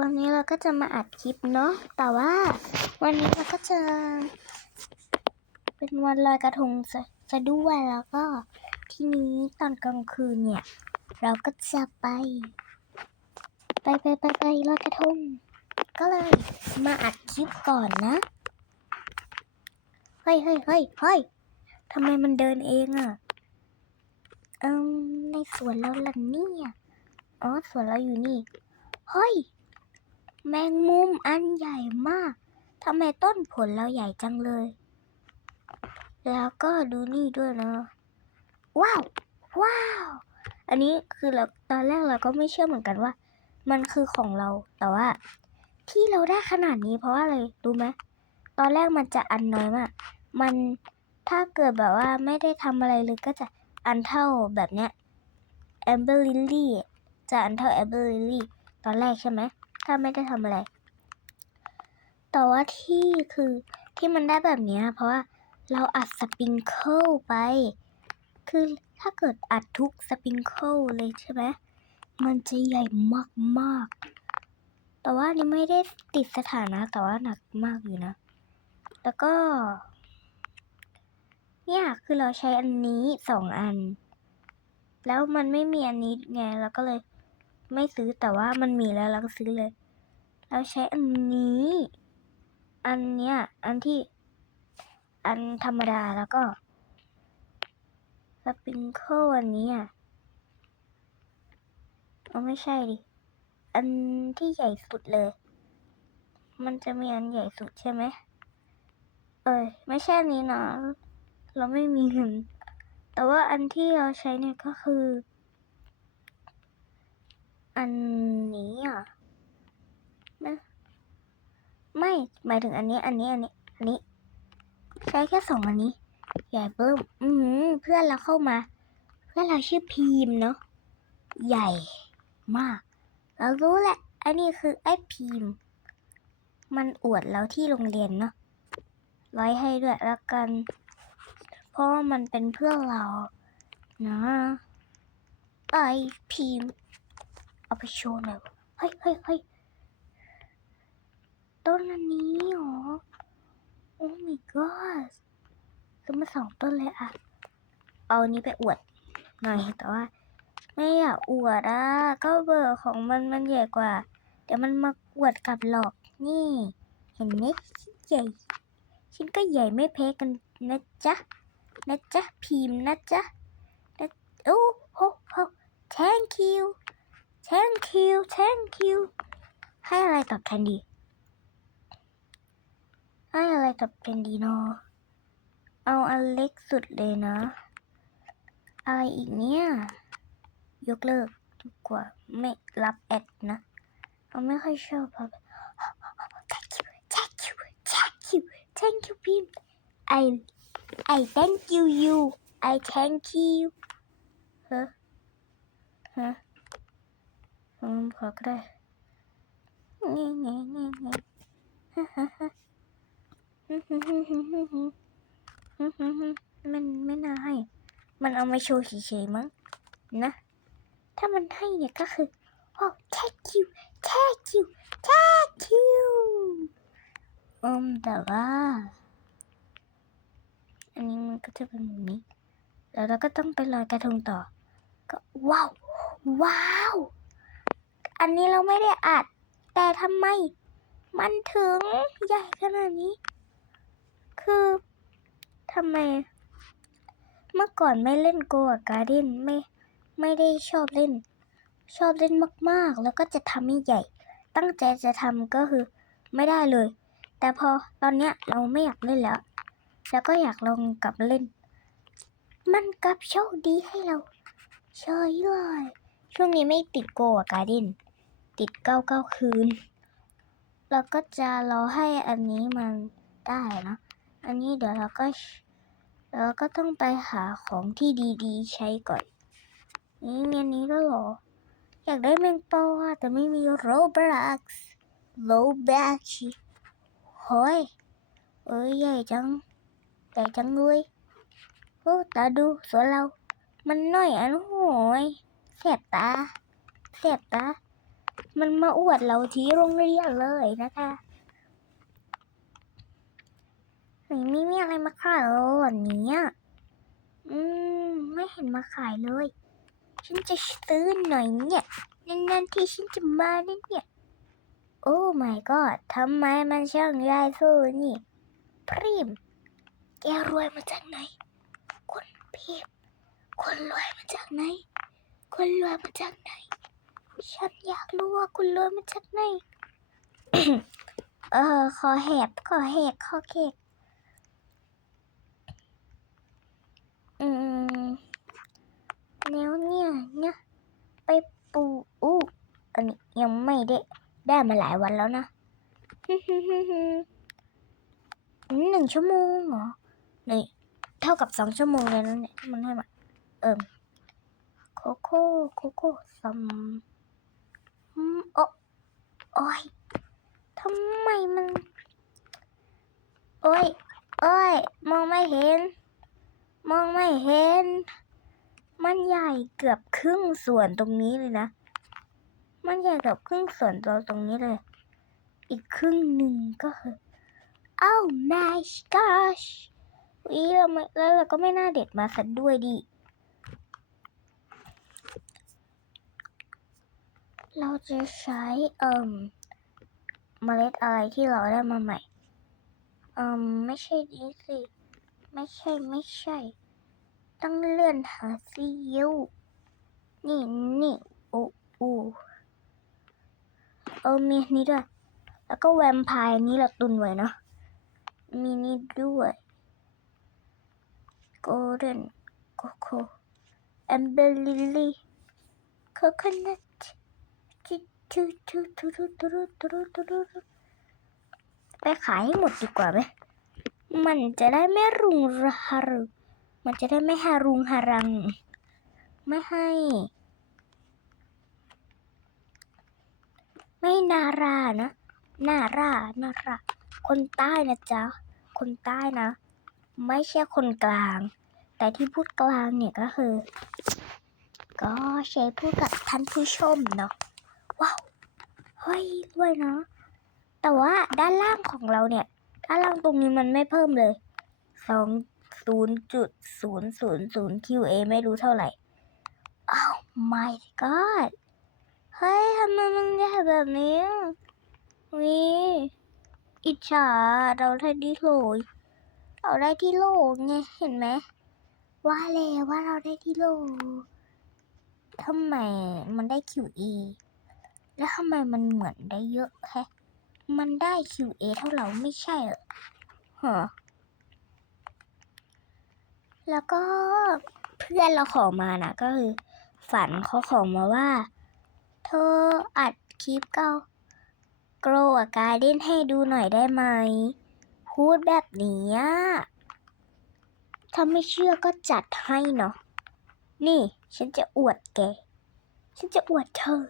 วันนี้เราก็จะมาอัดคลิปเนาะ แต่ว่าวันนี้เราก็จะ เป็นวันลอยกระทงซะจะด้วยแล้วก็ที่นี้ตอนกลางคืนเนี่ย เราก็จะไป ไปไปไปไปลอยกระทง ก็เลยมาอัดคลิปก่อนนะ เฮ้ยเฮ้ยเฮ้ยเฮ้ยทำไมมันเดินเองอะเอิมในสวนเราล่ะเนี่ย อ๋อสวนเราอยู่นี่ เฮ้ย แมงมุมอันใหญ่มาก ทำไมต้นผลเราใหญ่จังเลย แล้วก็ดูนี่ด้วยนะ ว้าว ว้าว อันนี้คือเราตอนแรกเราก็ไม่เชื่อเหมือนกันว่า มันคือของเรา แต่ว่า ที่เราได้ขนาดนี้เพราะว่าอะไรรู้ไหมตอนแรกมันจะอันน้อยมาก มันถ้าเกิดแบบว่าไม่ได้ทำอะไรเลยก็จะอันเท่าแบบเนี้ยแอมเบอร์ลิลลี่จะอันเท่าแอมเบอร์ลิลลี่ตอนแรกใช่ไหม ถ้าไม่ได้ทำอะไร แต่ว่าที่คือที่มันได้แบบนี้เพราะว่าเราอัดสปริงเกิลไป คือถ้าเกิดอัดทุกสปริงเกิลเลยใช่ไหมมันจะใหญ่มากๆ แต่ว่านนี้ไม่ได้ติดสถานะ แต่ว่าหนักมากอยู่นะ แล้วก็ เนี่ยคือเราใช้อันนี้สองอัน แล้วมันไม่มีอันนี้ไงเราก็เลย ไม่ซื้อแต่ว่ามันมีแล้วเราก็ซื้อเลย เราใช้อันนี้ อันเนี้ย อันที่ อันธรรมดาแล้วก็สปริงเกิลอันนี้อะเอาไม่ใช่ดิ อันที่ใหญ่สุดเลย มันจะมีอันใหญ่สุดใช่ไหม เอ้ยไม่ใช่อันนี้นะ เราไม่มีเงิน แต่ว่าอันที่เราใช้เนี่ยก็คือ อันนี้อะนะไม่หมายถึงอันนี้ อันนี้ อันนี้ อันนี้ ใช้แค่สองอันนี้ ใหญ่เบิ้มอือหือเพื่อนเราเข้ามา เพื่อนเราชื่อพีมเนาะ ใหญ่มาก เรารู้แหละ อันนี้คือไอ้พีม มันอวดเราที่โรงเรียนเนาะ ไว้ให้ด้วยแล้วกัน เพราะมันเป็นเพื่อนเรา นะ ไอพีม เอาไปโชว์หน่อยเฮ้ยเฮ้ยเฮ้ยต้นอันนี้หรอ โอ้ my god ซื้อมาสองต้นเลยอะเอานี้ไปอวดหน่อยแต่ว่า ไม่อยากอวดอะ ก็เบอร์ของมันมันใหญ่กว่า เดี๋ยวมันมาอวดกับหรอกนี่ เห็นไหมใหญ่ฉันก็ใหญ่ไม่แพ้กันนะจ๊ะนะจ๊ะพิมพ์นะจ๊ะนะโอ้โหโห thank you thank you thank you ให้อะไรตอบแทนดีให้อะไรตอบแทนดีเนาะเอาอันเล็กสุดเลยนะ อะไรอีกเนี่ย ยกเลิกดีกว่าไม่รับแอดนะเราไม่ค่อยชอบครับ thank you thank you thank you thank you พิม I I thank you you I thank you ฮะฮะ ผมขอก็ได้ นี่นี่นี่นี่ฮ่าฮ่าฮ่ามันไม่น่าให้ มันเอามาโชว์เฉยๆมั้ง นะ ถ้ามันให้เนี่ยก็คือโอ้แท็กคิวแท็กคิวแท็กคิวอืมแต่ว่าอันนี้มันก็จะเป็นแบบนี้ แล้วเราก็ต้องไปลอยกระทงต่อ ก็ว้าว ว้าว อันนี้เราไม่ได้อัด แต่ทำไม มันถึงใหญ่ขนาดนี้ คือทำไม เมื่อก่อนไม่เล่นโกะการ์ด้นไม่ไม่ได้ชอบเล่น ชอบเล่นมากๆ แล้วก็จะทำให้ใหญ่ ตั้งใจจะทำก็คือไม่ได้เลย แต่พอตอนเนี้ยเราไม่อยากเล่นแล้ว แล้วก็อยากลองกลับเล่น มันกลับโชคดีให้เราเฉยเลยช่วงนี้ไม่ติดโกะการ์ด้น ติดเก้าเก้าคืน เราก็จะรอให้อันนี้มันได้นะอันนี้เดี๋ยวเราก็เราก็ต้องไปหาของที่ดีๆ ใช้ก่อน นี่เมีอันนี้ด้วหรอ อยากได้แมงปอแต่ไม่มีโรบักส์โรบักส์โฮ้ยเอ้ยใหญ่จังใหญ่จังเลยโอ้ตาดูสวนเรา มันน้อยอันโหยเสียบตาเสียบตา มันมาอวดเราที่โรงเรียนเลยนะคะไหนไม่มีอะไรมาขายเลยวันนี้อืม ไม่เห็นมาขายเลย ฉันจะซื้อหน่อยเนี่ยนานๆที่ฉันจะมาเนี่ย โอ้ my god ทำไมมันช่างใหญ่สู้นี่ พริมแกรวยมาจากไหน คนพีบคนรวยมาจากไหน คนรวยมาจากไหน ฉันอยากรู้ว่าคุณรวยมาจากไหน เออ ขอแหบ ขอแหกขอเค้กอืมแล้วเนี่ยเนี่ยไปปูอู้อันนี้ยังไม่ได้ ได้มาหลายวันแล้วนะหนึ่งชั่วโมงเหรอนี่เท่ากับสองชั่วโมงเลยนะเนี่ย มันให้มา เอิ่มโคโค่โคโค่ซัม โอะโอ้ยทำไมมัน โอ้ยโอ้ย มองไม่เห็น มองไม่เห็น มันใหญ่เกือบครึ่งส่วนตรงนี้เลยนะ มันใหญ่เกือบครึ่งส่วนตัวตรงนี้เลย อีกครึ่งหนึ่งก็คือ Oh my gosh วิเราไม่แล้วเราก็ไม่น่าเด็ดมาสักด้วยดิ เราจะใช้เอ่มเมล็ดอะไรที่เราได้มาใหม่ เอ่อไม่ใช่นี้สิ ไม่ใช่ไม่ใช่ ต้องเลื่อนหาซิยูนี่นี่โอ้โอเออมีนี้ด้วย แล้วก็แวมไพร์นี้เราตุนไว้เนาะ มีนี่ด้วยโกลเด้นโคโค่แอมเบอร์ลิลี่โคโคนัท ไปขายให้หมดดีกว่าไหม มันจะได้ไม่รุงระหรึมันจะได้ไม่ฮารุงฮารัง ไม่ให้ ไม่นารานะ นารานารา คนใต้นะจ๊ะ คนใต้นะ ไม่ใช่คนกลาง แต่ที่พูดกลางเนี่ยก็คือ ก็ใช้พูดกับท่านผู้ชมเนาะ ว้าว เฮ้ยด้วยเนาะแต่ว่าด้านล่างของเราเนี่ย ด้านล่างตรงนี้มันไม่เพิ่มเลยสองศูนย์จุดศูนย์ศูนย์ศูนย์ QA ไม่รู้เท่าไหร่ อ้าว my god เฮ้ยทำไมมันใหญ่แบบนี้วิอิจฉาเราได้ที่โหลยเราได้ที่โหลไงเห็นไหมว่าแล้วว่าเราได้ที่โหลทำไมมันได้ QE แล้วทำไมมันเหมือนได้เยอะแฮะมันได้ QA เท่าเราไม่ใช่เหรอฮะแล้วก็เพื่อนเราขอมานะก็คือ ฝันเขาขอมาว่า เธออัดคลิปเก่าโกรวการเล่นให้ดูหน่อยได้ไหม พูดแบบนี้ถ้าไม่เชื่อก็จัดให้เนาะ นี่ ฉันจะอวดแก ฉันจะอวดเธอ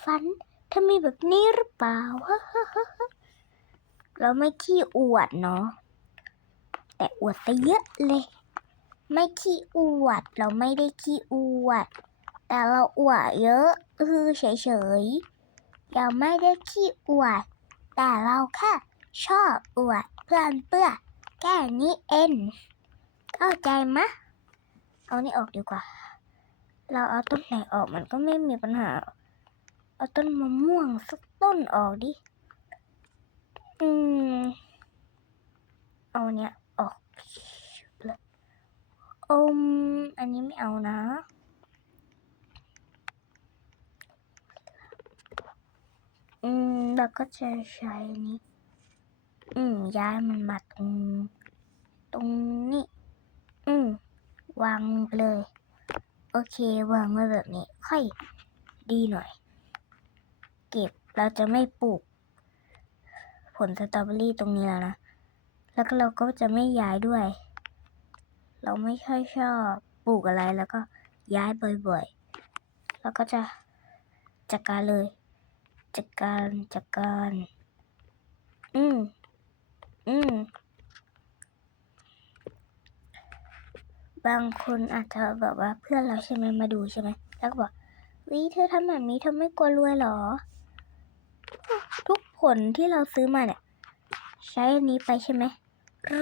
ฝันเธอมีแบบนี้หรือเปล่า เราไม่ขี้อวดเนาะ แต่อวดไปเยอะเลย ไม่ขี้อวด เราไม่ได้ขี้อวด แต่เราอวดเยอะคือเฉยๆ เราไม่ได้ขี้อวด แต่เราแค่ชอบอวดเพื่อนเปื้อแค่นี้เองเข้าใจมะ เอานี่ออกดีกว่า เราเอาต้นไหนออกมันก็ไม่มีปัญหา เอาต้นมะม่วงสักต้นออกดิ อืม เอาเนี้ยออกเลยอมอันนี้ไม่เอานะอืมเราก็จะใช้นี้ อืม ย้ายมันมาตรง ตรงนี้ อืม วางเลย โอเค วางไว้แบบนี้ ค่อยดีหน่อย เก็บ เราจะไม่ปลูก ผลสตรอเบอรี่ตรงนี้แล้วนะ แล้วก็เราก็จะไม่ย้ายด้วย เราไม่ค่อยชอบปลูกอะไรแล้วก็ย้ายบ่อยๆ แล้วก็จะจัดการเลย จัดการจัดการ อืม อืม บางคนอาจจะแบบว่าเพื่อนเราใช่ไหมมาดูใช่ไหม แล้วก็บอกวิเธอทำแบบนี้เธอไม่กลัวรวยหรอ ลที่เราซื้อมาเนี่ย ใช้อันนี้ไปใช่ไหม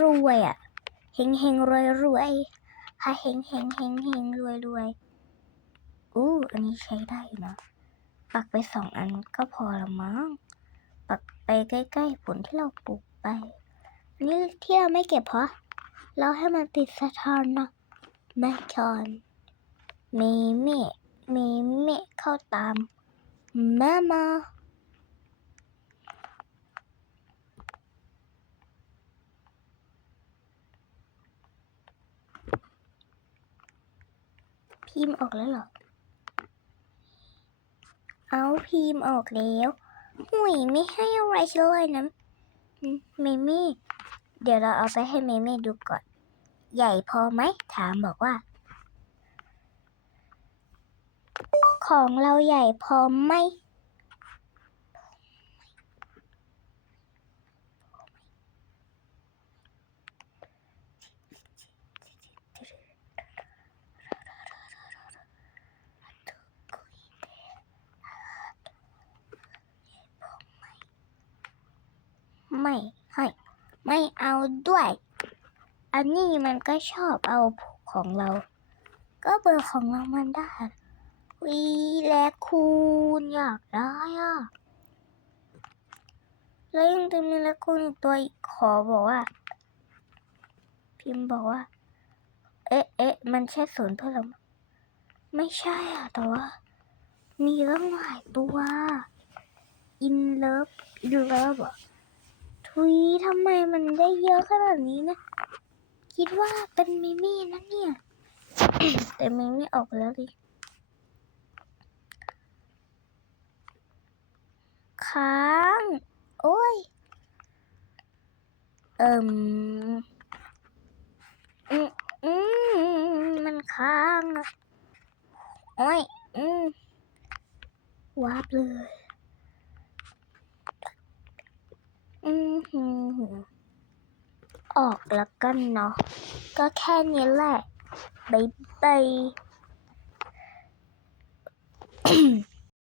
รวยอะ่ะเฮงเฮงรวยรวยฮะเฮงเฮงเฮงเฮงรวยรวยอู้อันนี้ใช้ได้นะปักไปสองอันก็พอละมั้งปักไปใกล้ๆผลที่เราปลูกไป นี่ที่เราไม่เก็บเพราะเราให้มันติดสะท้อนนะแม่คอนเมเมเมเมเข้าตามแม่มา พิมพ์ออกแล้วหรอ เอาพิมพ์ออกแล้วหุยไม่ให้อะไรฉันเลยนะเมมี่ เดี๋ยวเราเอาไปให้เมมี่ดูก่อน ใหญ่พอไหม ถามบอกว่า ของเราใหญ่พอไหม ให้ไม่เอาด้วย อันนี้มันก็ชอบเอาของเรา ก็เบอร์ของเรามันได้ วีแลคูนอยากได้อะแล้วยังจะมีแลคูนอีกตัวอีกขอบอกว่า พิมพ์บอกว่า เอ๊ะเอ๊ะมันใช่ศูนย์เพื่อเราไม่ใช่อะ แต่ว่า มีตั้งหลายตัว in love in love อะ ทุยทำไมมันได้เยอะขนาดนี้นะ คิดว่าเป็นมิมี่นะเนี่ย แต่มิมี่ออกไปแล้วดิค้าง โอ้ย เอิ่มอืมอืมมันค้างอะโอ้ย อืมวาบเลย อืมหืม ออกแล้วกันเนาะ ก็แค่นี้แหละบายบาย